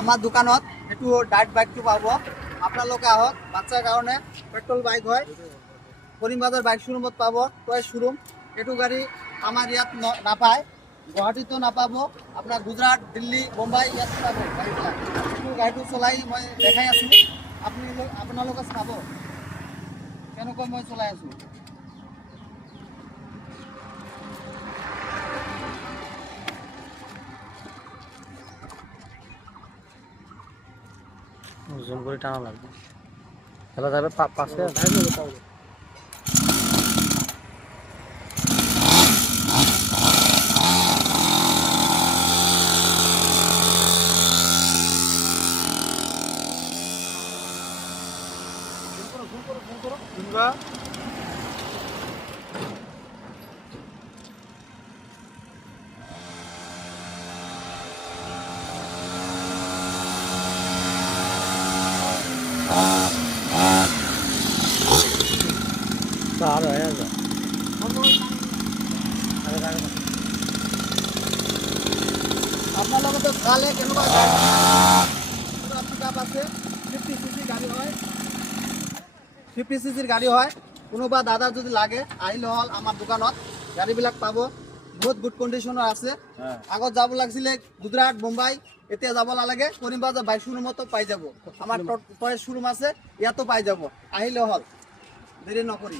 আমাৰ দোকানত একটু ডাইট বাইকটো পাব। আপোনালোকে আহক। বাচ্চাৰ কাৰণে পেট্ৰল বাইক হয়। কৰিমবাজাৰ বাইক শ্বৰুমত পাব। টয় শ্বৰুম এইটো গাড়ী আমাৰ ইয়াত নাপায়, গুৱাহাটীতো নাপাব, আপোনাৰ গুজৰাট, দিল্লী, মুম্বাই ইয়াত পাব গাড়ীবিলাক। এইটো গাড়ীটো চলাই মই দেখাই আছোঁ, আপোনালোকে চাব কেনেকৈ মই চলাই আছোঁ। জুম করে টানা লাগবে। খেলা যাবে পাশে হয়ে যায়। আপোনালোকে তো চালে কেনেকুৱা পিক আপ আছে, 50 cc গাড়ী হয়, 50 cc গাড়ী হয়। কোনোবা দাদা যদি লাগে আহিলে হ'ল আমাৰ দোকানত, গাড়ীবিলাক পাব। বহুত গুড কণ্ডিশ্যনৰ আছে। আগত যাব লাগিছিলে গুজৰাট, মুম্বাই, এতিয়া যাব নালাগে, কৰিমবাজাৰ বাইক শ্বৰুমতো পাই যাব। আমাৰ টয় শ্বৰুম আছে, ইয়াতো পাই যাব। আহিলে হ'ল, দেৰি নকৰি।